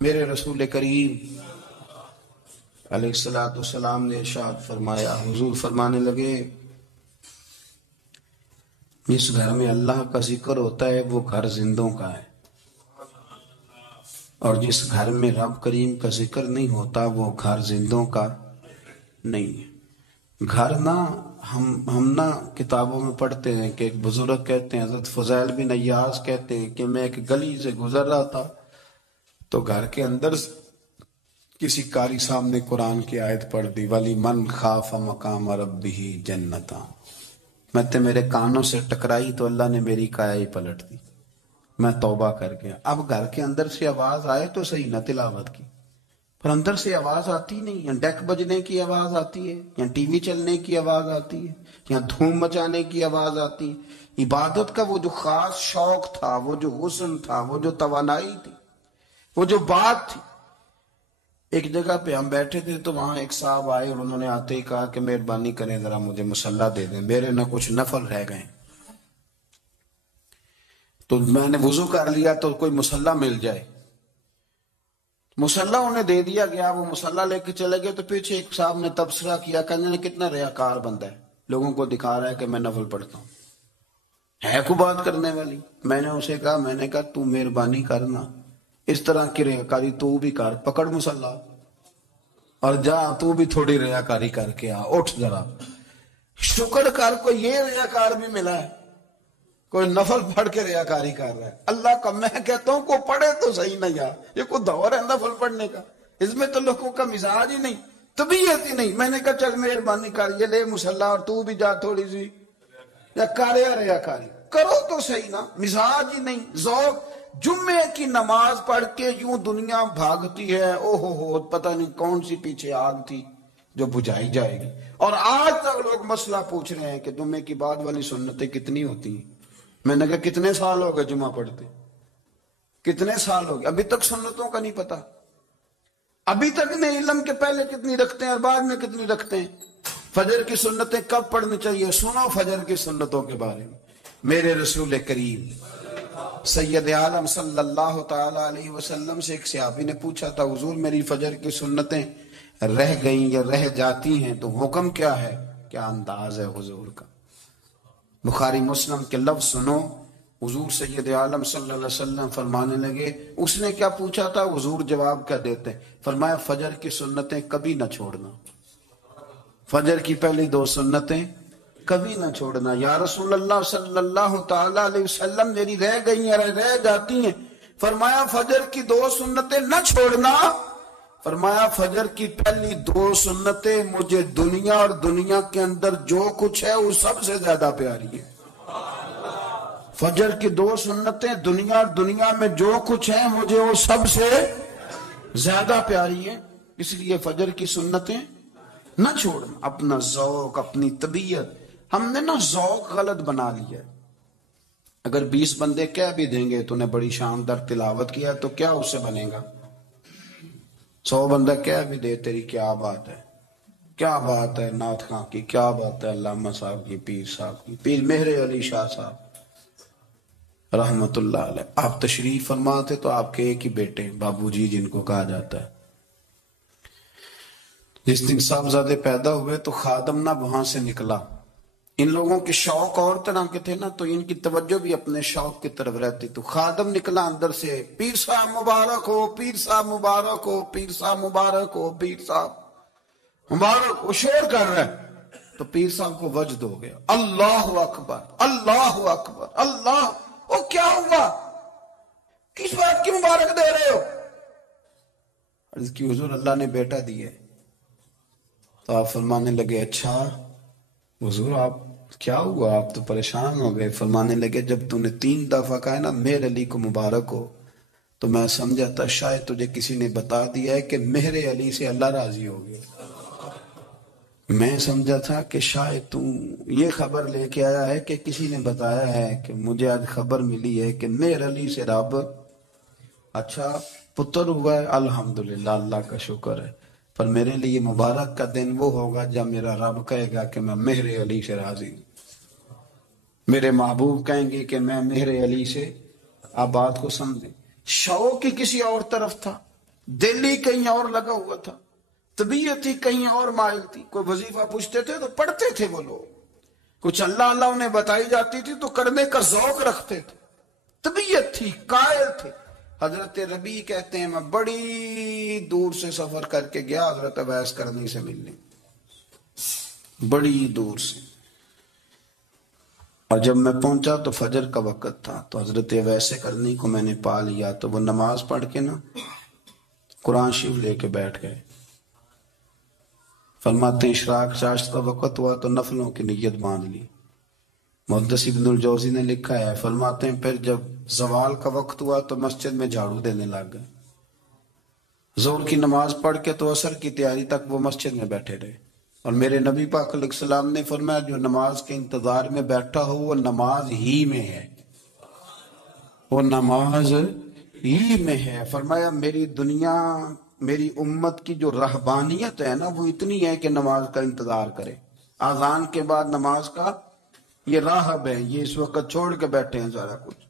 میرے رسول کریم علیہ الصلوۃ والسلام نے ارشاد فرمایا، حضور فرمانے لگے جس گھر میں اللہ کا ذکر ہوتا ہے وہ گھر زندوں کا ہے، اور جس گھر میں رب کریم کا ذکر نہیں ہوتا وہ گھر زندوں کا نہیں ہے۔ گھر نہ ہم نہ کتابوں میں پڑھتے ہیں کہ ایک بزرگ کہتے ہیں، حضرت فضیل بن عیاض کہتے ہیں کہ میں ایک گلی سے گزر رہا تھا تو گھر کے اندر کسی قاری صاحب نے قرآن کی آیت پڑھ دی، ولی من خاف مقام ربہ جنتا، میں تے میرے کانوں سے ٹکرائی تو اللہ نے میری کایا ہی پلٹ دی، میں توبہ کر گیا۔ اب گھر کے اندر سے آواز آئے تو صحیح نہ تلاوت کی، پر اندر سے آواز آتی نہیں، یا ڈیک بجنے کی آواز آتی ہے، یا ٹی وی چلنے کی آواز آتی ہے، یا دھوم مچانے کی آواز آتی ہے۔ عبادت کا وہ جو خاص شوق تھا، وہ جو حسن تھا، وہ جو توانائی تھی، وہ جو بات تھی۔ ایک جگہ پہ ہم بیٹھے تھے تو وہاں ایک صاحب آئے اور انہوں نے آتے ہی کہا کہ مہربانی کریں ذرا مجھے مصلی دے دیں، میرے نہ کچھ نفل رہ گئے۔ تو میں نے وضو کر لیا تو کوئی مصلی مل جائے، مصلی انہیں دے دیا گیا، وہ مصلی لے کے چلے گئے۔ تو پیچھے ایک صاحب نے تبصرہ کیا، کہنے نے کتنا ریاکار بندہ ہے، لوگوں کو دکھا رہا ہے کہ میں نفل پڑھتا ہوں، ہے کوئی بات کرنے والی؟ میں نے اسے کہا، میں نے کہا تو مہربانی کرنا، اس طرح کی ریاکاری تو بھی کر، پکڑ مصلی اور جا تو بھی تھوڑی ریاکاری کر کے آ، اٹھ ذرا شکر کر، کوئی یہ ریاکار بھی ملا ہے، کوئی نفل پڑھ کے ریاکاری کر رہا ہے۔ اللہ کا میں کہتا ہوں کو پڑھے تو صحیح نہ یار، یہ کوئی دور ہے نفل پڑھنے کا؟ اس میں تو لوگوں کا مزاج ہی نہیں، طبیعت ہی نہیں۔ میں نے کہا چل مہربانی کر، یہ لے مصلی اور تو بھی جا تھوڑی سی یا کر ریاکاری کرو تو صحیح نا، مزاج ہی نہیں، ذوق۔ جمعے کی نماز پڑھ کے یوں دنیا بھاگتی ہے، او ہو پتہ نہیں کون سی پیچھے آگ تھی جو بجھائی جائے گی، اور آج تک لوگ مسئلہ پوچھ رہے ہیں کہ جمعے کی بعد والی سنتیں کتنی ہوتی ہیں۔ میں نے کہا کتنے سال ہو گئے جمعہ پڑھتے، کتنے سال ہو گئے، ابھی تک سنتوں کا نہیں پتا، ابھی تک نہیں علم کے پہلے کتنی رکھتے ہیں اور بعد میں کتنی رکھتے ہیں۔ فجر کی سنتیں کب پڑھنی چاہیے؟ سنو فجر کی سنتوں کے بارے میں۔ میرے رسول کریم سید عالم صلی اللہ تعالی علیہ وسلم سے ایک صحابی نے پوچھا تھا، حضور میری فجر کی سنتیں رہ گئیں یا رہ جاتی ہیں تو حکم کیا ہے؟ کیا انداز ہے حضور کا؟ بخاری مسلم کے لفظ سنو، حضور سید عالم صلی اللہ علیہ وسلم فرمانے لگے، اس نے کیا پوچھا تھا؟ حضور جواب کیا دیتے؟ فرمایا فجر کی سنتیں کبھی نہ چھوڑنا، فجر کی پہلی دو سنتیں کبھی نہ چھوڑنا۔ یا رسول اللہ صلی اللہ تعالی علیہ وسلم میری رہ گئی ہیں، رہ جاتی ہیں۔ فرمایا فجر کی دو سنتیں نہ چھوڑنا، فرمایا فجر کی پہلی دو سنتیں مجھے دنیا اور دنیا کے اندر جو کچھ ہے وہ سب سے زیادہ پیاری ہے۔ فجر کی دو سنتیں دنیا اور دنیا میں جو کچھ ہے مجھے وہ سب سے زیادہ پیاری ہیں، اس لیے فجر کی سنتیں نہ چھوڑنا۔ اپنا ذوق، اپنی طبیعت، ہم نے نا ذوق غلط بنا لیا ہے۔ اگر 20 بندے کہہ بھی دیں گے تو نے بڑی شاندار تلاوت کیا تو کیا اس سے بنے گا؟ 100 بندہ کہہ بھی دے تیری کیا بات ہے، کیا بات ہے نعت خاں کی، کیا بات ہے علامہ صاحب کی، پیر صاحب کی، پیر مہر علی شاہ صاحب رحمت اللہ علیہ۔ آپ تشریف فرما تھے تو آپ کے ایک ہی بیٹے بابو جی جن کو کہا جاتا ہے، جس دن صاحبزادے پیدا ہوئے تو خادم نہ وہاں سے نکلا۔ ان لوگوں کے شوق اور طرح کے تھے نا، تو ان کی توجہ بھی اپنے شوق کی طرف رہتی، تو خادم نکلا اندر سے، پیر صاحب مبارک ہو، پیر صاحب مبارک ہو، پیر صاحب مبارک ہو، پیر صاحب مبارک، وہ شور کر رہا ہے۔ تو پیر صاحب کو وجد ہو گیا، اللہ اکبر اللہ اکبر اللہ، وہ کیا ہوا، کس بات کی مبارک دے رہے ہو؟ عرض کی حضور اللہ نے بیٹا دیے۔ تو آپ فرمانے لگے اچھا حضور آپ کیا ہوا، آپ تو پریشان ہو گئے۔ فرمانے لگے جب تو نے 3 دفعہ کہا نا مہر علی کو مبارک ہو تو میں سمجھا تھا شاید تجھے کسی نے بتا دیا ہے کہ مہر علی سے اللہ راضی ہو گیا، میں سمجھا تھا کہ شاید تو یہ خبر لے کے آیا ہے کہ کسی نے بتایا ہے کہ مجھے آج خبر ملی ہے کہ مہر علی سے رب اچھا پتر ہوا ہے، الحمدللہ اللہ کا شکر ہے، پر میرے لیے مبارک کا دن وہ ہوگا جب میرا رب کہے گا کہ میں مہر علی سے راضی ہوں، میرے محبوب کہیں گے کہ میں مہر علی سے۔ آپ بات کو سمجھیں، شوق کی کسی اور طرف تھا، دل ہی کہیں اور لگا ہوا تھا، طبیعت ہی کہیں اور مائل تھی. کوئی وظیفہ پوچھتے تھے تو پڑھتے تھے وہ لوگ، کچھ اللہ اللہ انہیں بتائی جاتی تھی تو کرنے کا ذوق رکھتے تھے، طبیعت تھی، قائل تھے. حضرت ربیع کہتے ہیں میں بڑی دور سے سفر کر کے گیا حضرت اویس کرنی سے ملنے، بڑی دور سے، اور جب میں پہنچا تو فجر کا وقت تھا. تو حضرت اویس کرنی کو میں نے پا لیا تو وہ نماز پڑھ کے نا قرآن شریف لے کے بیٹھ گئے. فرماتے ہیں اشراق چاشت کا وقت ہوا تو نفلوں کی نیت باندھ لی. محدث ابن الجوزی نے لکھا ہے، فرماتے ہیں پھر جب زوال کا وقت ہوا تو مسجد میں جھاڑو دینے لگ گئے. ظہر کی نماز پڑھ کے تو عصر کی تیاری تک وہ مسجد میں بیٹھے رہے. اور میرے نبی پاک علیہ السلام نے فرمایا جو نماز کے انتظار میں بیٹھا ہو وہ نماز ہی میں ہے، وہ نماز ہی میں ہے. فرمایا میری دنیا، میری امت کی جو رہبانیت ہے نا وہ اتنی ہے کہ نماز کا انتظار کرے. اذان کے بعد نماز کا یہ راہب ہے، یہ اس وقت چھوڑ کے بیٹھے ہیں سارا کچھ.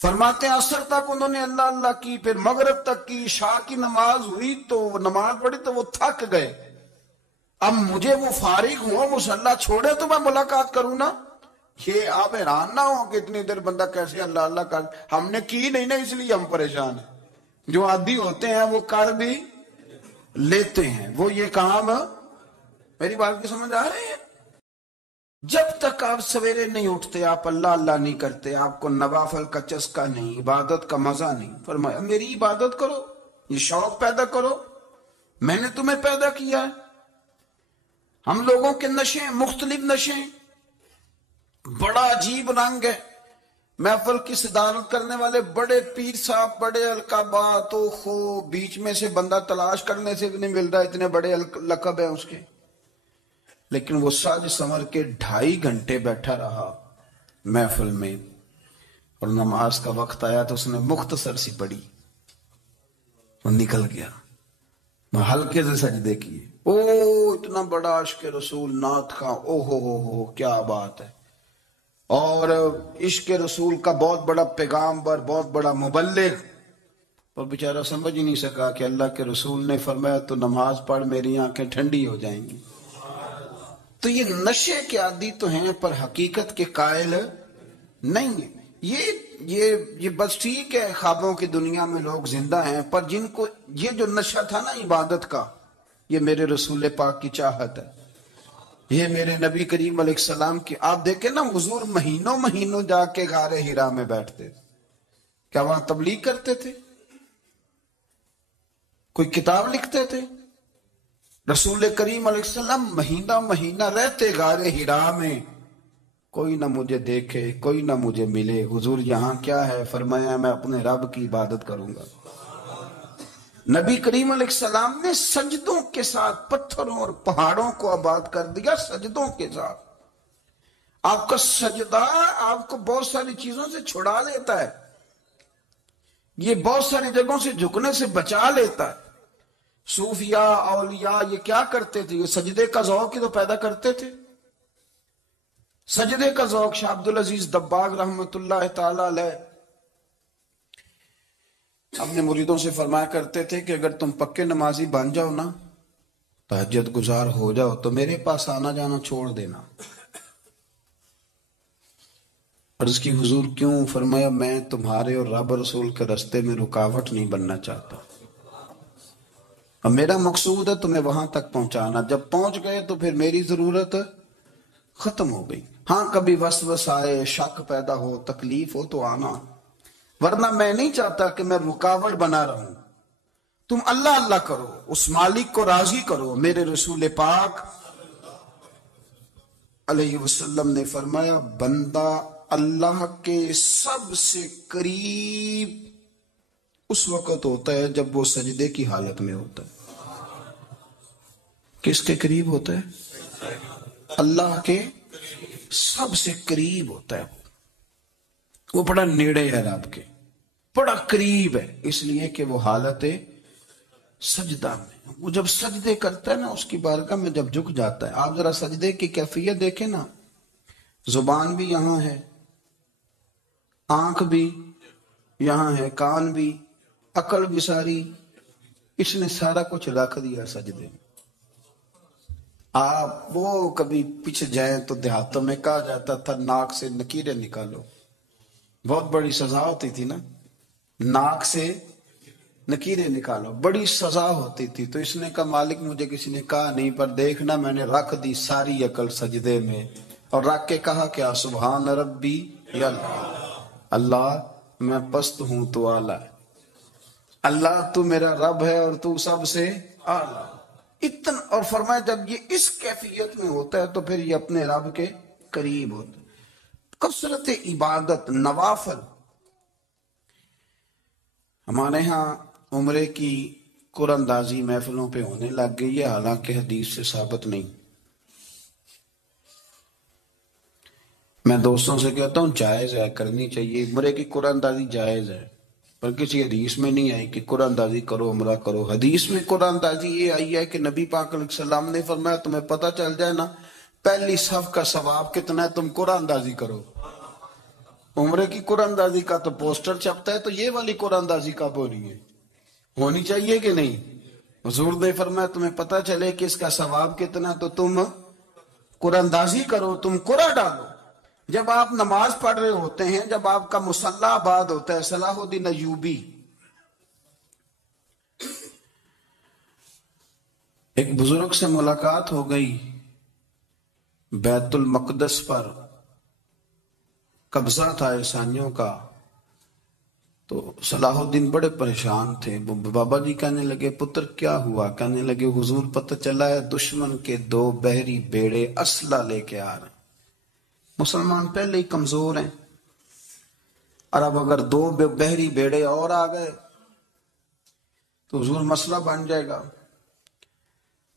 فرماتے ہیں عصر تک انہوں نے اللہ اللہ کی، پھر مغرب تک کی، عشاء کی نماز ہوئی تو وہ نماز پڑھی تو وہ تھک گئے. اب مجھے وہ فارغ ہوا مصلی چھوڑے تو میں ملاقات کروں نا. یہ آپ حیران نہ ہو کہ اتنی دیر بندہ کیسے اللہ اللہ کر، ہم نے کی نہیں نا اس لیے ہم پریشان ہیں. جو عادی ہوتے ہیں وہ کر بھی لیتے ہیں. وہ یہ کام، میری بات کی سمجھ آ رہی ہے؟ جب تک آپ سویرے نہیں اٹھتے آپ اللہ اللہ نہیں کرتے، آپ کو نوافل کا چسکا نہیں، عبادت کا مزہ نہیں. فرمایا میری عبادت کرو، یہ شوق پیدا کرو، میں نے تمہیں پیدا کیا ہے. ہم لوگوں کے نشے مختلف نشے، بڑا عجیب رنگ ہے. محفل کی صدارت کرنے والے بڑے پیر صاحب، بڑے القابات، بیچ میں سے بندہ تلاش کرنے سے بھی نہیں مل رہا، اتنے بڑے لقب ہیں اس کے. لیکن وہ ساج سنور کے 2.5 گھنٹے بیٹھا رہا محفل میں، اور نماز کا وقت آیا تو اس نے مختصر سی پڑھی اور نکل گیا. ہلکے سے سجدے کیے. او اتنا بڑا عشق رسول نعت کا، او ہو کیا بات ہے. اور عشق رسول کا بہت بڑا پیغامبر، بہت بڑا مبلغ، اور بیچارہ سمجھ ہی نہیں سکا کہ اللہ کے رسول نے فرمایا تو نماز پڑھ میری آنکھیں ٹھنڈی ہو جائیں گی. تو یہ نشے کے عادی تو ہیں پر حقیقت کے قائل نہیں ہیں. یہ بس ٹھیک ہے خوابوں کی دنیا میں لوگ زندہ ہیں، پر جن کو یہ جو نشہ تھا نا عبادت کا، یہ میرے رسول پاک کی چاہت ہے، یہ میرے نبی کریم علیہ السلام کی. آپ دیکھیں نا حضور مہینوں جا کے غار حرا میں بیٹھتے تھے. کیا وہاں تبلیغ کرتے تھے؟ کوئی کتاب لکھتے تھے؟ رسول کریم علیہ السلام مہینہ رہتے غار حرا میں. کوئی نہ مجھے دیکھے، کوئی نہ مجھے ملے. حضور یہاں کیا ہے؟ فرمایا میں اپنے رب کی عبادت کروں گا. نبی کریم علیہ السلام نے سجدوں کے ساتھ پتھروں اور پہاڑوں کو آباد کر دیا، سجدوں کے ساتھ. آپ کا سجدہ آپ کو بہت ساری چیزوں سے چھڑا لیتا ہے، یہ بہت ساری جگہوں سے جھکنے سے بچا لیتا ہے. صوفیاء اولیاء یہ کیا کرتے تھے؟ یہ سجدے کا ذوق ہی تو پیدا کرتے تھے. سجدے کا ذوق. شاہ عبدالعزیز دباغ رحمت اللہ تعالی علیہ اپنے مریدوں سے فرمایا کرتے تھے کہ اگر تم پکے نمازی بن جاؤ نا، تہجد گزار ہو جاؤ، تو میرے پاس آنا جانا چھوڑ دینا. عرض کی حضور کیوں؟ فرمایا میں تمہارے اور رب رسول کے رستے میں رکاوٹ نہیں بننا چاہتا. اب میرا مقصود ہے تمہیں وہاں تک پہنچانا. جب پہنچ گئے تو پھر میری ضرورت ختم ہو گئی. ہاں کبھی وسوسہ آئے، شک پیدا ہو، تکلیف ہو تو آنا، ورنہ میں نہیں چاہتا کہ میں رکاوٹ بنا رہوں. تم اللہ اللہ کرو، اس مالک کو راضی کرو. میرے رسول پاک علیہ وسلم نے فرمایا بندہ اللہ کے سب سے قریب اس وقت ہوتا ہے جب وہ سجدے کی حالت میں ہوتا ہے. کس کے قریب ہوتا ہے؟ اللہ کے سب سے قریب ہوتا ہے. وہ بڑا نیڑے ہے رب کے، بڑا قریب ہے، اس لیے کہ وہ حالت سجدہ میں. وہ جب سجدے کرتا ہے نا، اس کی بارگاہ میں جب جھک جاتا ہے. آپ ذرا سجدے کی کیفیت دیکھیں نا، زبان بھی یہاں ہے، آنکھ بھی یہاں ہے، کان بھی، عقل بھی ساری اس نے سارا کچھ رکھ دیا سجدے میں. آپ وہ کبھی پیچھے جائیں تو دیہاتوں میں کہا جاتا تھا ناک سے نکیریں نکالو. بہت بڑی سزا ہوتی تھی نا، ناک سے نکیریں نکالو، بڑی سزا ہوتی تھی. تو اس نے کہا مالک مجھے کسی نے کہا نہیں، پر دیکھنا میں نے رکھ دی ساری عقل سجدے میں، اور رکھ کے کہا کیا؟ سبحان ربی یا اللہ، اللہ میں پست ہوں تو اعلیٰ ہے، اللہ تو میرا رب ہے اور تو سب سے اعلیٰ. اتنا، اور فرمایا جب یہ اس کیفیت میں ہوتا ہے تو پھر یہ اپنے رب کے قریب ہوتا ہے. کثرت عبادت، نوافل. ہمارے ہاں عمرے کی قرآن اندازی محفلوں پہ ہونے لگ گئی ہے، حالانکہ حدیث سے ثابت نہیں. میں دوستوں سے کہتا ہوں جائز ہے، کرنی چاہیے، عمرے کی قرآن اندازی جائز ہے، پر کسی حدیث میں نہیں آئی کہ قرآن اندازی کرو عمرہ کرو. حدیث میں قرآن اندازی یہ آئی ہے کہ نبی پاک علیہ السلام نے فرمایا تمہیں پتہ چل جائے نا پہلی صف کا ثواب کتنا ہے، تم قرآن اندازی کرو. عمرے کی قرآن اندازی کا تو پوسٹر چھپتا ہے، تو یہ والی قرآن اندازی کب ہو رہی ہے؟ ہونی چاہیے کہ نہیں؟ حضور نے فرمایا تمہیں پتہ چلے کہ اس کا ثواب کتنا تو تم قرآن اندازی کرو، تم قرآن ڈالو. جب آپ نماز پڑھ رہے ہوتے ہیں، جب آپ کا مصلی آباد ہوتا ہے، صلاح الدین ایوبی ایک بزرگ سے ملاقات ہو گئی، بیت المقدس پر قبضہ تھا عیسائیوں کا. تو صلاح الدین بڑے پریشان تھے. بابا جی کہنے لگے پتر کیا ہوا؟ کہنے لگے حضور پتہ چلا ہے دشمن کے 2 بحری بیڑے اسلحہ لے کے آ رہے ہیں. مسلمان پہلے ہی کمزور ہیں، اور اب اگر 2 بحری بیڑے اور آ گئے تو حضور مسئلہ بن جائے گا.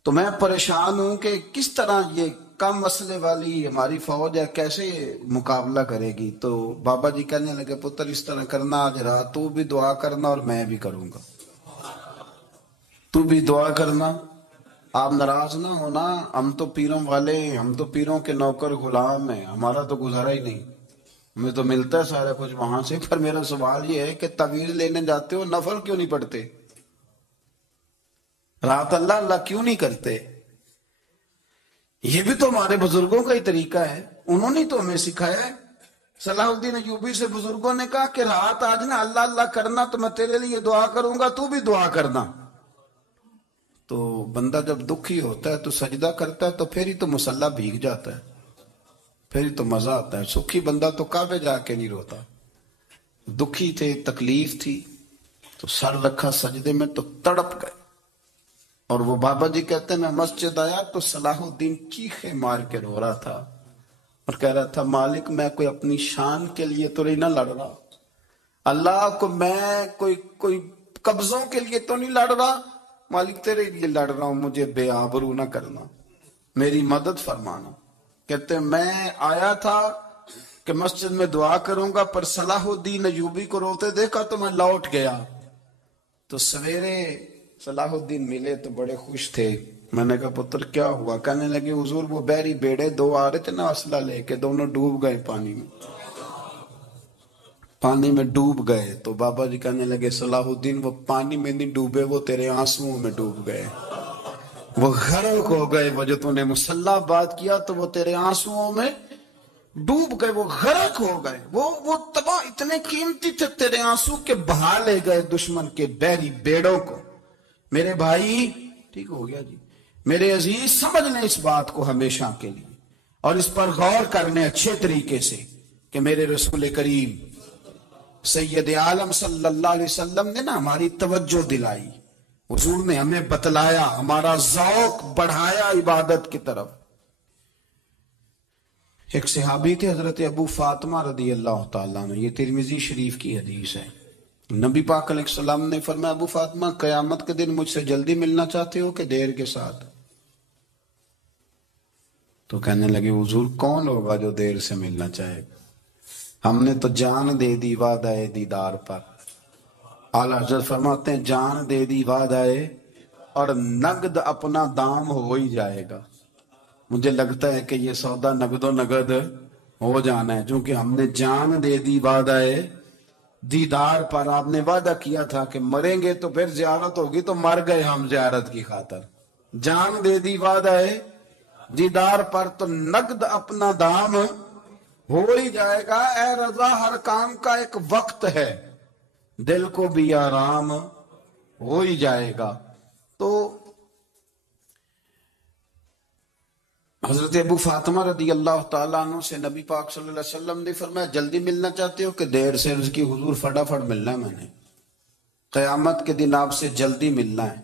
تو میں پریشان ہوں کہ کس طرح یہ کم مسئلے والی ہماری فوج ہے کیسے مقابلہ کرے گی. تو بابا جی کہنے لگے پتر اس طرح کرنا، آج رات تو بھی دعا کرنا اور میں بھی کروں گا، تو بھی دعا کرنا. آپ ناراض نہ ہونا، ہم تو پیروں والے ہیں، ہم تو پیروں کے نوکر غلام ہیں، ہمارا تو گزارا ہی نہیں، ہمیں تو ملتا ہے سارا کچھ وہاں سے. پر میرا سوال یہ ہے کہ تعویذ لینے جاتے ہو نفل کیوں نہیں پڑھتے؟ رات اللہ اللہ کیوں نہیں کرتے؟ یہ بھی تو ہمارے بزرگوں کا ہی طریقہ ہے، انہوں نے تو ہمیں سکھایا ہے. صلاح الدین ایوبی سے بزرگوں نے کہا کہ رات آج نا اللہ اللہ کرنا تو میں تیرے لیے دعا کروں گا، تو بھی دعا کرنا. تو بندہ جب دکھی ہوتا ہے تو سجدہ کرتا ہے تو پھر ہی تو مصلی بھیگ جاتا ہے، پھر ہی تو مزہ آتا ہے. سکھی بندہ تو کعبے جا کے نہیں روتا. دکھی تھے، تکلیف تھی، تو سر رکھا سجدے میں تو تڑپ گئے. اور وہ بابا جی کہتے ہیں میں مسجد آیا تو صلاح الدین چیخے مار کے رو رہا تھا اور کہہ رہا تھا مالک میں کوئی اپنی شان کے لیے تو نہیں نہ لڑ رہا، اللہ کو میں کوئی قبضوں کے لیے تو نہیں لڑ رہا، مالک تیرے لیے لڑ رہا ہوں، مجھے بے آبرو نہ کرنا، میری مدد فرمانا. کہتے ہیں میں آیا تھا کہ مسجد میں دعا کروں گا، پر صلاح الدین ایوبی کو روتے دیکھا تو میں لوٹ گیا. تو سویرے صلاح الدین ملے تو بڑے خوش تھے. میں نے کہا پتر کیا ہوا؟ کہنے لگے حضور وہ بحری بیڑے 2 آ رہے تھے نا اسلحہ لے کے، دونوں ڈوب گئے پانی میں ڈوب گئے. تو بابا جی کہنے لگے صلاح الدین وہ پانی میں نہیں ڈوبے، وہ تیرے آنسوؤں میں ڈوب گئے، وہ غرق ہو گئے. وہ جو تو نے مصلی بات کیا تو وہ تیرے آنسوؤں میں ڈوب گئے، وہ غرق ہو گئے، وہ تباہ اتنے قیمتی تھے تیرے آنسو کے بہا لے گئے دشمن کے بحری بیڑوں کو. میرے بھائی ٹھیک ہو گیا جی، میرے عزیز سمجھ لیں اس بات کو ہمیشہ کے لیے، اور اس پر غور کرنے اچھے طریقے سے کہ میرے رسول کریم سید عالم صلی اللہ علیہ وسلم نے نا ہماری توجہ دلائی، حضور نے ہمیں بتلایا، ہمارا ذوق بڑھایا عبادت کی طرف. ایک صحابی تھے حضرت ابو فاطمہ رضی اللہ تعالیٰ عنہ، یہ ترمذی شریف کی حدیث ہے. نبی پاک علیہ السلام نے فرمایا ابو فاطمہ قیامت کے دن مجھ سے جلدی ملنا چاہتے ہو کہ دیر کے ساتھ؟ تو کہنے لگے حضور کون ہوگا جو دیر سے ملنا چاہے گا، ہم نے تو جان دے دی وعدہ دیدار پر. اعلیٰ حضرت فرماتے ہیں جان دے دی وعدہ اور نقد اپنا دام ہو ہی جائے گا. مجھے لگتا ہے کہ یہ سودا نقد و نقد ہو جانا ہے، چونکہ ہم نے جان دے دی وعدہ دیدار پر آپ نے وعدہ کیا تھا کہ مریں گے تو پھر زیارت ہوگی، تو مر گئے ہم زیارت کی خاطر، جان دے دی وعدہ ہے دیدار پر، تو نقد اپنا دام ہو ہی جائے گا۔ اے رضا ہر کام کا ایک وقت ہے، دل کو بھی آرام ہو ہی جائے گا۔ تو حضرت ابو فاطمہ رضی اللہ تعالیٰ عنہ سے نبی پاک صلی اللہ علیہ وسلم نے فرمایا جلدی ملنا چاہتے ہو کہ دیر سے؟ اس کی حضور فٹافٹ ملنا ہے، میں نے قیامت کے دن آپ سے جلدی ملنا ہے۔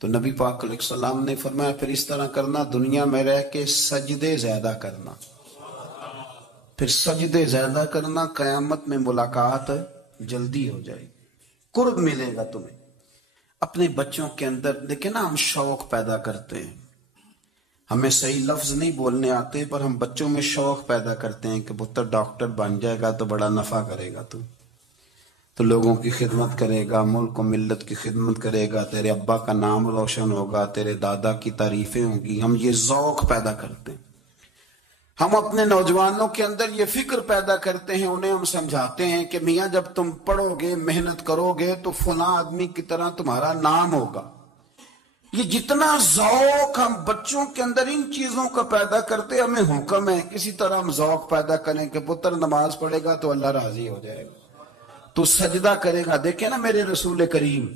تو نبی پاک علیہ السلام نے فرمایا پھر اس طرح کرنا، دنیا میں رہ کے سجدے زیادہ کرنا، پھر سجدے زیادہ کرنا، قیامت میں ملاقات جلدی ہو جائے گی، قرب ملے گا تمہیں۔ اپنے بچوں کے اندر دیکھیں نا، ہم شوق پیدا کرتے ہیں، ہمیں صحیح لفظ نہیں بولنے آتے پر ہم بچوں میں شوق پیدا کرتے ہیں کہ پتر ڈاکٹر بن جائے گا تو بڑا نفع کرے گا، تو لوگوں کی خدمت کرے گا، ملک و ملت کی خدمت کرے گا، تیرے ابا کا نام روشن ہوگا، تیرے دادا کی تعریفیں ہوں گی۔ ہم یہ ذوق پیدا کرتے ہیں، ہم اپنے نوجوانوں کے اندر یہ فکر پیدا کرتے ہیں، انہیں ہم سمجھاتے ہیں کہ میاں جب تم پڑھو گے، محنت کرو گے تو فلاں آدمی کی طرح تمہارا نام ہوگا۔ یہ جتنا ذوق ہم بچوں کے اندر ان چیزوں کا پیدا کرتے، ہمیں حکم ہے کسی طرح ہم ذوق پیدا کریں کہ پتر نماز پڑھے گا تو اللہ راضی ہو جائے گا، تو سجدہ کرے گا۔ دیکھیں نا میرے رسول کریم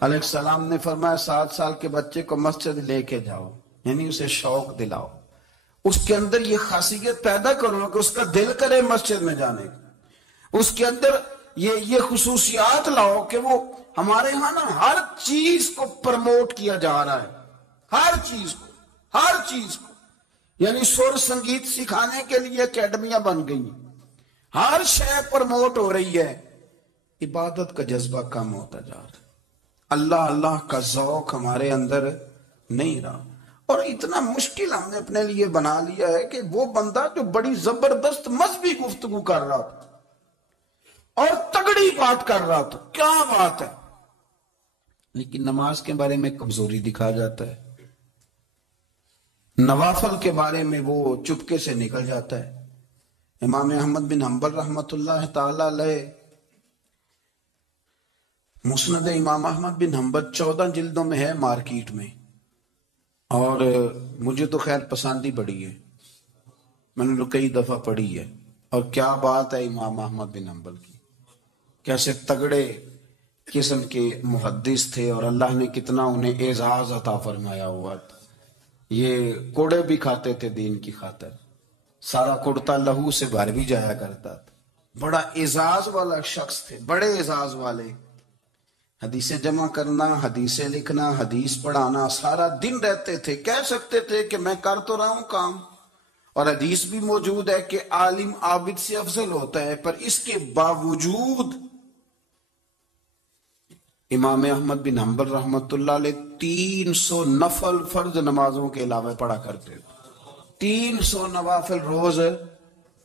علیہ السلام نے فرمایا 7 سال کے بچے کو مسجد لے کے جاؤ، یعنی اسے شوق دلاؤ، اس کے اندر یہ خاصیت پیدا کرو کہ اس کا دل کرے مسجد میں جانے کا، اس کے اندر یہ خصوصیات لاؤ کہ وہ ہمارے ہاں نا ہر چیز کو پرموٹ کیا جا رہا ہے، ہر چیز کو، یعنی سر سنگیت سکھانے کے لیے اکیڈمیاں بن گئی ہیں، ہر شے پرموٹ ہو رہی ہے، عبادت کا جذبہ کم ہوتا جا رہا ہے، اللہ کا ذوق ہمارے اندر نہیں رہا۔ اور اتنا مشکل ہم نے اپنے لیے بنا لیا ہے کہ وہ بندہ جو بڑی زبردست مذہبی گفتگو کر رہا تھا اور تگڑی بات کر رہا تھا، کیا بات ہے، لیکن نماز کے بارے میں کمزوری دکھا جاتا ہے، نوافل کے بارے میں وہ چپکے سے نکل جاتا ہے۔ امام احمد بن حنبل رحمۃ اللہ تعالی علیہ، مسند امام احمد بن حنبل 14 جلدوں میں ہے مارکیٹ میں، اور مجھے تو خیر پسند ہی بڑی ہے، میں نے کئی دفعہ پڑھی ہے، اور کیا بات ہے امام احمد بن حنبل کی، کیسے تگڑے قسم کے محدث تھے، اور اللہ نے کتنا انہیں اعزاز عطا فرمایا ہوا تھا۔ یہ کوڑے بھی کھاتے تھے دین کی خاطر، سارا کڑتا لہو سے بھر بھی جایا کرتا تھا، بڑا اعزاز والا شخص تھے، بڑے اعزاز والے، حدیثیں جمع کرنا، حدیثیں لکھنا، حدیث پڑھانا، سارا دن رہتے تھے، کہہ سکتے تھے کہ میں کر تو رہا ہوں کام، اور حدیث بھی موجود ہے کہ عالم عابد سے افضل ہوتا ہے، پر اس کے باوجود امام احمد بن حنبل رحمۃ اللہ علیہ 300 نفل فرض نمازوں کے علاوہ پڑھا کرتے تھے، 300 نوافل روز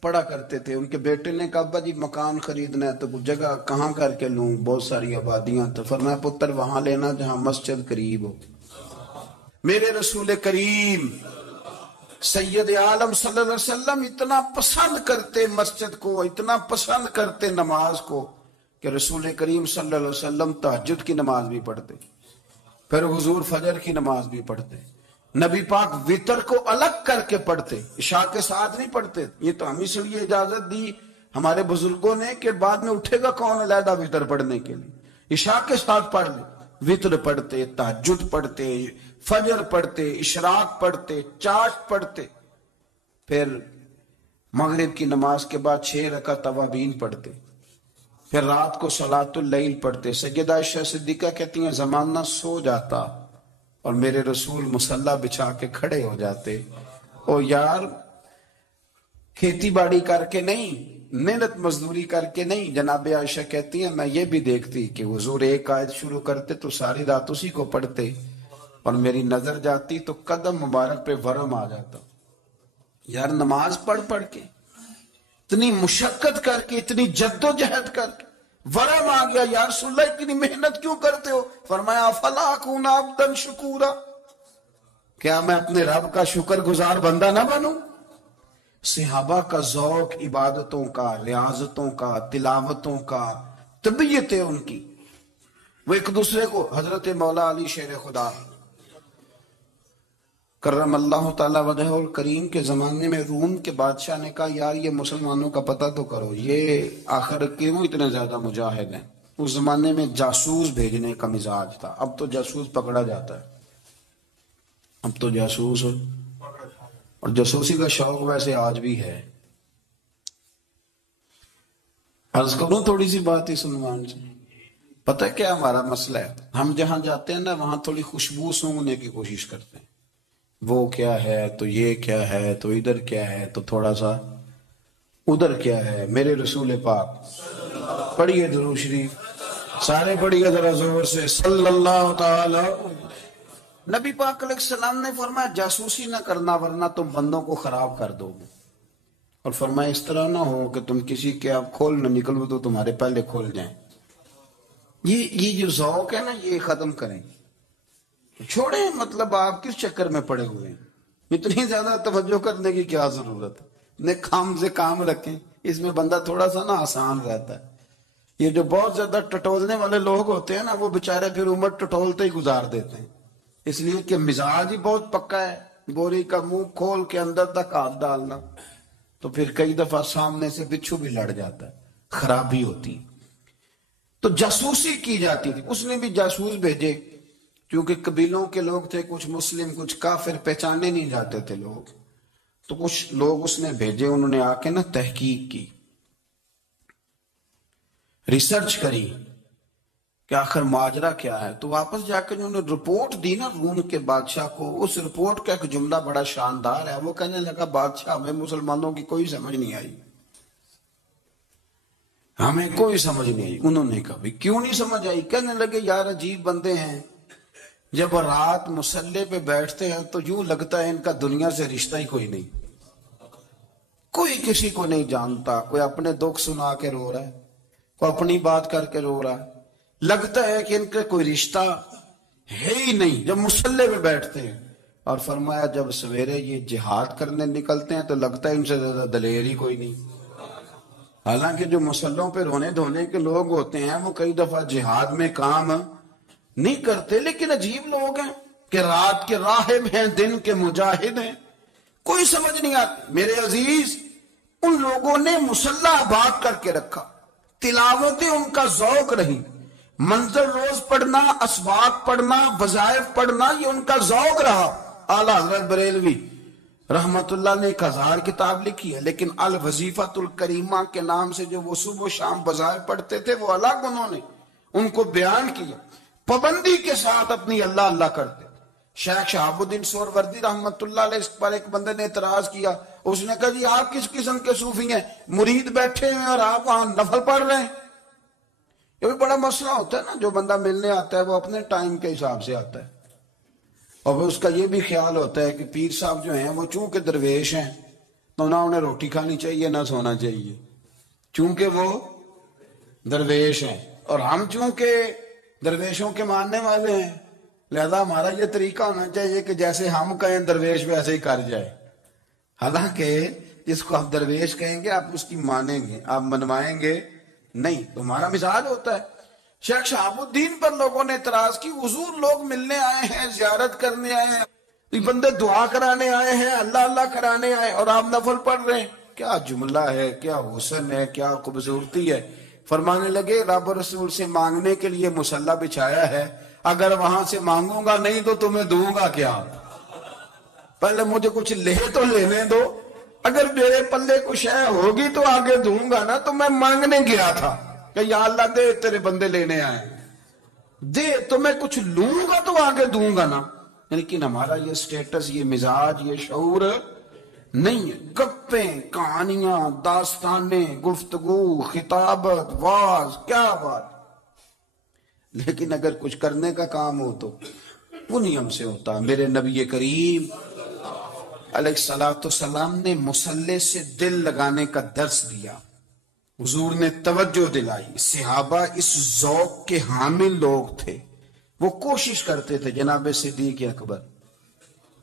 پڑھا کرتے تھے۔ ان کے بیٹے نے کہا ابا جی مکان خریدنا ہے تو جگہ کہاں کر کے لوں، بہت ساری آبادیاں، تو فرمایا پتر وہاں لینا جہاں مسجد قریب ہو۔ میرے رسول کریم سید عالم صلی اللہ علیہ وسلم اتنا پسند کرتے مسجد کو، اتنا پسند کرتے نماز کو، کہ رسول کریم صلی اللہ علیہ وسلم تہجد کی نماز بھی پڑھتے، پھر حضور فجر کی نماز بھی پڑھتے، نبی پاک وتر کو الگ کر کے پڑھتے، عشاء کے ساتھ نہیں پڑھتے۔ یہ تو ہم اس لیے اجازت دی ہمارے بزرگوں نے کہ بعد میں اٹھے گا کون علیحدہ وتر پڑھنے کے لیے، عشاء کے ساتھ پڑھ لے، وتر پڑھتے، تہجد پڑھتے، فجر پڑھتے، اشراق پڑھتے، چاشت پڑھتے، پھر مغرب کی نماز کے بعد 6 رکعت اوابین پڑھتے، پھر رات کو صلاۃ اللیل پڑھتے۔ سیدہ عائشہ صدیقہ کہتی ہیں زمانہ سو جاتا اور میرے رسول مصلی بچھا کے کھڑے ہو جاتے، او یار کھیتی باڑی کر کے نہیں، محنت مزدوری کر کے نہیں۔ جناب عائشہ کہتی ہیں میں یہ بھی دیکھتی کہ حضور ایک آیت شروع کرتے تو ساری رات اسی کو پڑھتے، اور میری نظر جاتی تو قدم مبارک پہ ورم آ جاتا۔ یار نماز پڑھ پڑھ کے، اتنی مشقت کر کے، اتنی جد و جہد کر کے ورم آ گیا، یا رسول اللہ اتنی محنت کیوں کرتے ہو؟ فرمایا افلا اکون عبدا شکورا، کیا میں اپنے رب کا شکر گزار بندہ نہ بنوں؟ صحابہ کا ذوق عبادتوں کا، ریاضتوں کا، تلاوتوں کا، طبیعت ہے ان کی، وہ ایک دوسرے کو، حضرت مولا علی شیر خدا کرم اللہ تعالی وجہہ الکریم کے زمانے میں روم کے بادشاہ نے کہا یار یہ مسلمانوں کا پتہ تو کرو، یہ آخر کیوں اتنے زیادہ مجاہد ہیں؟ اس زمانے میں جاسوس بھیجنے کا مزاج تھا، اب تو جاسوس پکڑا جاتا ہے، اب تو جاسوس، اور جاسوسی کا شوق ویسے آج بھی ہے۔ عرض کروں تھوڑی سی بات اس عنوان سے، پتہ کیا ہمارا مسئلہ ہے؟ ہم جہاں جاتے ہیں نا وہاں تھوڑی خوشبو سونگنے کی کوشش کرتے ہیں، وہ کیا ہے تو یہ کیا ہے تو ادھر کیا ہے تو تھوڑا سا ادھر کیا ہے۔ میرے رسول پاک پڑھیے درود شریف، سارے پڑھیے ذرا زور سے، صلی اللہ تعالی۔ نبی پاک علیہ السلام نے فرمایا جاسوسی نہ کرنا ورنہ تم بندوں کو خراب کر دو گے، اور فرمایا اس طرح نہ ہو کہ تم کسی کے آپ کھول نہ نکلو تو تمہارے پہلے کھول جائیں۔ یہ جو ذوق ہے نا یہ ختم کریں، چھوڑیں، مطلب آپ کس چکر میں پڑے ہوئے ہیں؟ اتنی زیادہ توجہ کرنے کی کیا ضرورت ہے؟ اپنے کام سے کام رکھیں، اس میں بندہ تھوڑا سا نا آسان رہتا ہے۔ یہ جو بہت زیادہ ٹٹولنے والے لوگ ہوتے ہیں نا وہ بےچارے پھر عمر ٹٹولتے ہی گزار دیتے ہیں، اس لیے کہ مزاج ہی بہت پکا ہے، بوری کا منہ کھول کے اندر تک ہاتھ ڈالنا، تو پھر کئی دفعہ سامنے سے بچھو بھی لڑ جاتا ہے، خرابی ہوتی۔ تو جاسوسی کی جاتی تھی، اس نے بھی جاسوس بھیجے، کیونکہ قبیلوں کے لوگ تھے، کچھ مسلم کچھ کافر، پہچانے نہیں جاتے تھے لوگ، تو کچھ لوگ اس نے بھیجے، انہوں نے آ کے نا تحقیق کی، ریسرچ کری کہ آخر ماجرا کیا ہے، تو واپس جا کے انہوں نے رپورٹ دی نا روم کے بادشاہ کو۔ اس رپورٹ کا ایک جملہ بڑا شاندار ہے، وہ کہنے لگا بادشاہ ہمیں مسلمانوں کی کوئی سمجھ نہیں آئی، ہمیں کوئی سمجھ نہیں آئی۔ انہوں نے کہا بھی کیوں نہیں سمجھ آئی؟ کہنے لگے یار عجیب بندے ہیں، جب رات مسلح پہ بیٹھتے ہیں تو یوں لگتا ہے ان کا دنیا سے رشتہ ہی کوئی نہیں، کوئی کسی کو نہیں جانتا، کوئی اپنے دکھ سنا کے رو رہا ہے، کوئی اپنی بات کر کے رو رہا ہے، لگتا ہے کہ ان کا کوئی رشتہ ہے ہی نہیں جب مسلح پہ بیٹھتے ہیں۔ اور فرمایا جب سویرے یہ جہاد کرنے نکلتے ہیں تو لگتا ہے ان سے زیادہ دلیر ہی کوئی نہیں، حالانکہ جو مسلحوں پہ رونے دھونے کے لوگ ہوتے ہیں وہ کئی دفعہ جہاد میں کام نہیں کرتے، لیکن عجیب لوگ ہیں کہ رات کے راہب ہیں دن کے مجاہد ہیں، کوئی سمجھ نہیں آتی۔ میرے عزیز ان لوگوں نے مسلح آباد کر کے رکھا، تلاوتیں ان کا ذوق رہی، منظر روز پڑھنا، اسباق پڑھنا، وظائف پڑھنا، یہ ان کا ذوق رہا۔ اعلیٰ حضرت بریلوی رحمت اللہ نے 1000 کتاب لکھی ہے، لیکن الوظیفۃ الکریمہ کے نام سے جو وہ صبح و شام وظائف پڑھتے تھے وہ الگ انہوں نے ان کو بیان کیا، پابندی کے ساتھ اپنی اللہ اللہ کرتے۔ شیخ شہاب الدین سہروردی رحمت اللہ علیہ اس پر ایک بندے نے اعتراض کیا، اس نے کہا جی آپ کس قسم کے صوفی ہیں، مرید بیٹھے ہیں اور آپ وہاں نفل پڑھ رہے ہیں؟ یہ بھی بڑا مسئلہ ہوتا ہے نا، جو بندہ ملنے آتا ہے وہ اپنے ٹائم کے حساب سے آتا ہے، اور اس کا یہ بھی خیال ہوتا ہے کہ پیر صاحب جو ہیں وہ چونکہ درویش ہیں تو نہ انہیں روٹی کھانی چاہیے نہ سونا چاہیے، چونکہ وہ درویش ہیں، اور ہم چونکہ درویشوں کے ماننے والے ہیں لہذا ہمارا یہ طریقہ ہونا چاہیے کہ جیسے ہم کہیں درویش ویسے ہی کر جائے۔ حالانکہ جس کو آپ درویش کہیں گے آپ اس کی مانیں گے، آپ منوائیں گے نہیں، تمہارا مزاج ہوتا ہے۔ شیخ شہاب الدین پر لوگوں نے اعتراض کی، حضور لوگ ملنے آئے ہیں، زیارت کرنے آئے ہیں، یہ بندے دعا کرانے آئے ہیں، اللہ اللہ کرانے آئے، اور آپ نفل پڑھ رہے ہیں، کیا جملہ ہے، کیا حسن ہے، کیا خوبصورتی ہے۔ فرمانے لگے رب رسول سے مانگنے کے لیے مصلی بچھایا ہے، اگر وہاں سے مانگوں گا نہیں تو تمہیں دوں گا کیا؟ پہلے مجھے کچھ لے تو لینے دو، اگر میرے پلے کچھ ہے ہوگی تو آگے دوں گا نا۔ تو میں مانگنے گیا تھا کہ یا اللہ دے تیرے بندے لینے آئے، دے تو میں کچھ لوں گا تو آگے دوں گا نا۔ لیکن ہمارا یہ سٹیٹس، یہ مزاج، یہ شعور نہیں ہے۔ گپیں، کہانیاں، داستانیں، گفتگو، خطابت، واز، کیا بات، لیکن اگر کچھ کرنے کا کام ہو تو وہ نہیں ہم سے ہوتا۔ میرے نبی کریم علیہ السلام نے مصلی سے دل لگانے کا درس دیا، حضور نے توجہ دلائی، صحابہ اس ذوق کے حامل لوگ تھے، وہ کوشش کرتے تھے۔ جناب صدیق اکبر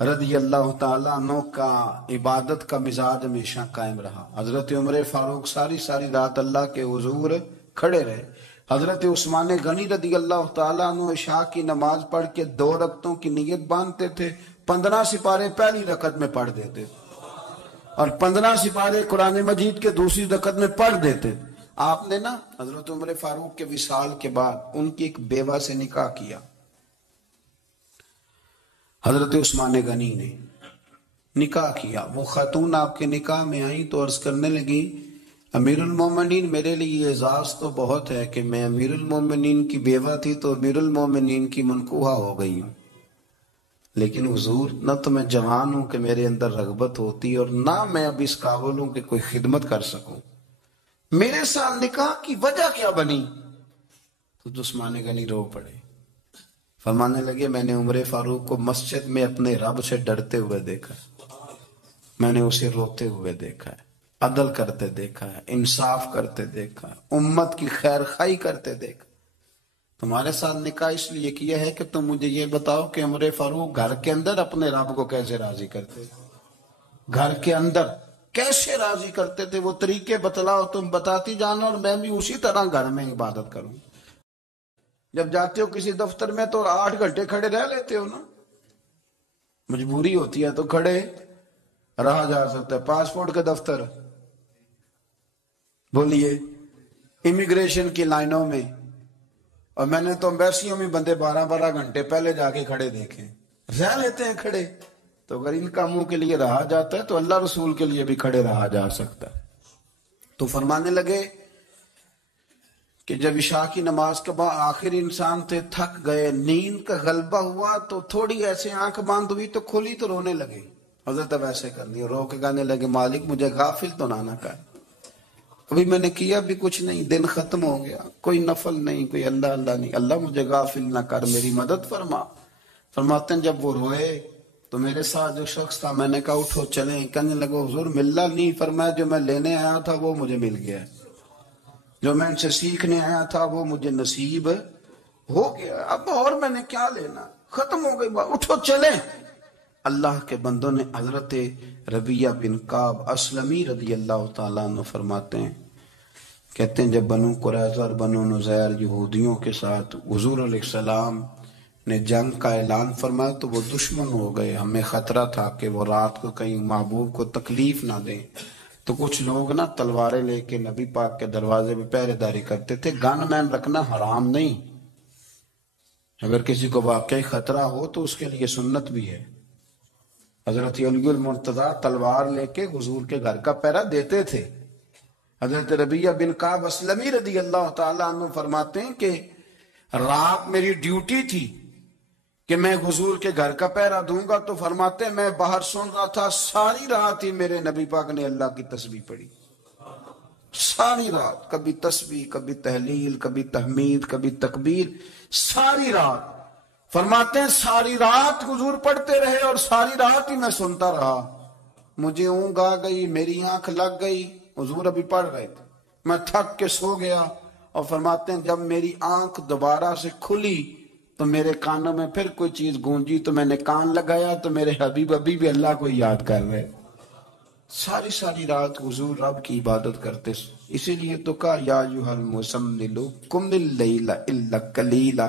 رضی اللہ تعالیٰ عنہ کا عبادت کا مزاج ہمیشہ قائم رہا۔ حضرت عمر فاروق ساری رات اللہ کے حضور کھڑے رہے، حضرت عثمان غنی رضی اللہ تعالیٰ عنہ عشاء کی نماز پڑھ کے 2 رکعتوں کی نیت باندھتے تھے، 15 سپارے پہلی رکعت میں پڑھ دیتے اور 15 سپارے قرآن مجید کے دوسری رکعت میں پڑھ دیتے۔ آپ نے نا حضرت عمر فاروق کے وصال کے بعد ان کی ایک بیوہ سے نکاح کیا، حضرت عثمان غنی نے نکاح کیا۔ وہ خاتون آپ کے نکاح میں آئیں تو عرض کرنے لگی، امیر المومنین میرے لیے اعزاز تو بہت ہے کہ میں امیر المومنین کی بیوہ تھی تو امیر المومنین کی منکوحہ ہو گئی ہوں، لیکن حضور نہ تو میں جوان ہوں کہ میرے اندر رغبت ہوتی اور نہ میں اب اس قابل ہوں کہ کوئی خدمت کر سکوں، میرے ساتھ نکاح کی وجہ کیا بنی؟ تو عثمان غنی رو پڑے، فرمانے لگے میں نے عمر فاروق کو مسجد میں اپنے رب سے ڈرتے ہوئے دیکھا، میں نے اسے روتے ہوئے دیکھا ہے، عدل کرتے دیکھا ہے، انصاف کرتے دیکھا ہے، امت کی خیر خواہی کرتے دیکھا۔ تمہارے ساتھ نکاح اس لیے کیا ہے کہ تم مجھے یہ بتاؤ کہ عمر فاروق گھر کے اندر اپنے رب کو کیسے راضی کرتے، گھر کے اندر کیسے راضی کرتے تھے، وہ طریقے بتلاؤ، تم بتاتی جانا اور میں بھی اسی طرح گھر میں عبادت کروں۔ جب جاتے ہو کسی دفتر میں تو 8 گھنٹے کھڑے رہ لیتے ہو نا، مجبوری ہوتی ہے تو کھڑے رہا جا سکتا ہے۔ پاسپورٹ کے دفتر بولیے، امیگریشن کی لائنوں میں، اور میں نے تو امبیسیوں میں بندے 12 گھنٹے پہلے جا کے کھڑے دیکھے، رہ لیتے ہیں کھڑے۔ تو اگر ان کاموں کے لیے رہا جاتا ہے تو اللہ رسول کے لیے بھی کھڑے رہا جا سکتا ہے۔ تو فرمانے لگے کہ جب عشاء کی نماز کے بعد آخر انسان تھے، تھک گئے، نیند کا غلبہ ہوا تو تھوڑی ایسے آنکھ بند ہوئی تو کھلی تو رونے لگے۔ حضرت ویسے کر دی، رو کے کہنے لگے مالک مجھے غافل تو نہ کر، ابھی میں نے کیا بھی کچھ نہیں، دن ختم ہو گیا، کوئی نفل نہیں، کوئی اللہ اللہ نہیں، اللہ مجھے غافل نہ کر، میری مدد فرما۔ فرماتے ہیں جب وہ روئے تو میرے ساتھ جو شخص تھا، میں نے کہا اٹھو چلیں، کہنے لگا حضور ملنا نہیں، فرمایا جو میں لینے آیا تھا وہ مجھے مل گیا، جو میں ان سے سیکھنے آیا تھا وہ مجھے نصیب ہو گیا، اب اور میں نے کیا لینا، ختم ہو گئی بات، اٹھو چلیں۔ اللہ کے بندوں نے حضرت ربیہ بن کعب اسلمی رضی اللہ تعالیٰ عنہ فرماتے ہیں، کہتے ہیں جب بنو قریظہ اور بنو نذیر یہودیوں کے ساتھ حضور علیہ السلام نے جنگ کا اعلان فرمایا تو وہ دشمن ہو گئے، ہمیں خطرہ تھا کہ وہ رات کو کہیں محبوب کو تکلیف نہ دیں، تو کچھ لوگ نا تلواریں لے کے نبی پاک کے دروازے پہ پہرے داری کرتے تھے۔ گن مین رکھنا حرام نہیں، اگر کسی کو واقعی خطرہ ہو تو اس کے لیے سنت بھی ہے۔ حضرت علی المرتضیٰ تلوار لے کے حضور کے گھر کا پہرا دیتے تھے۔ حضرت ربیہ بن کعب اسلمی رضی اللہ تعالیٰ عنہ فرماتے ہیں کہ رات میری ڈیوٹی تھی کہ میں حضور کے گھر کا پہرا دوں گا، تو فرماتے ہیں میں باہر سن رہا تھا، ساری رات ہی میرے نبی پاک نے اللہ کی تسبیح پڑھی، ساری رات، کبھی تسبیح، کبھی تحلیل، کبھی تحمید، کبھی تکبیر، ساری رات۔ فرماتے ہیں ساری رات حضور پڑھتے رہے اور ساری رات ہی میں سنتا رہا، مجھے اونگ آ گئی، میری آنکھ لگ گئی، حضور ابھی پڑھ رہے تھے، میں تھک کے سو گیا۔ اور فرماتے ہیں جب میری آنکھ دوبارہ سے کھلی تو میرے کانوں میں پھر کوئی چیز گونجی، تو میں نے کان لگایا تو میرے حبیب ابھی بھی اللہ کو یاد کر رہے، ساری رات حضور رب کی عبادت کرتے۔ اسی لیے تو کہا یا ایھا المزمل قم اللیل الا قلیلا،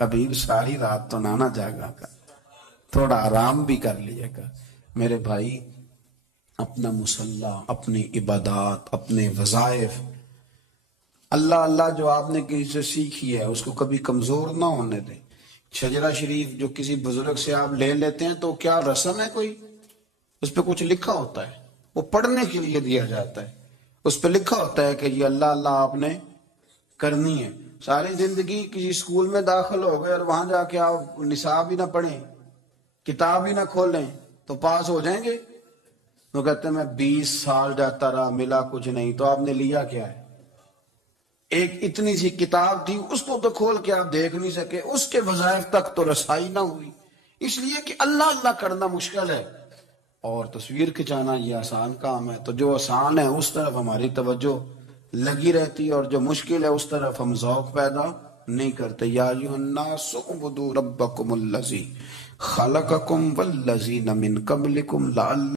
ابھی ساری رات تو نہ جاگا کر، تھوڑا آرام بھی کر لیا کر۔ میرے بھائی اپنا مصلی، اپنی عبادات، اپنے وظائف، اللہ اللہ جو آپ نے کسی سے سیکھی ہے اس کو کبھی کمزور نہ ہونے دیں۔ شجرہ شریف جو کسی بزرگ سے آپ لے لیتے ہیں تو کیا رسم ہے کوئی؟ اس پہ کچھ لکھا ہوتا ہے، وہ پڑھنے کے لیے دیا جاتا ہے، اس پہ لکھا ہوتا ہے کہ یہ اللہ اللہ آپ نے کرنی ہے۔ ساری زندگی کسی اسکول میں داخل ہو گئے اور وہاں جا کے آپ نصاب ہی نہ پڑھیں، کتاب ہی نہ کھولیں تو پاس ہو جائیں گے؟ وہ کہتے ہیں میں 20 سال جاتا رہا ملا کچھ نہیں، تو آپ نے لیا کیا ہے؟ ایک اتنی سی کتاب تھی، اس کو تو کھول کے آپ دیکھ نہیں سکے، اس کے وظائف تک تو رسائی نہ ہوئی، اس لیے کہ اللہ اللہ کرنا مشکل ہے اور تصویر کھچانا یہ آسان کام ہے۔ تو جو آسان ہے اس طرف ہماری توجہ لگی رہتی ہے اور جو مشکل ہے اس طرف ہم ذوق پیدا نہیں کرتے۔ یا ایھا الناس اعبدوا ربکم الذی خلقکم والذین من قبلکم لعلکم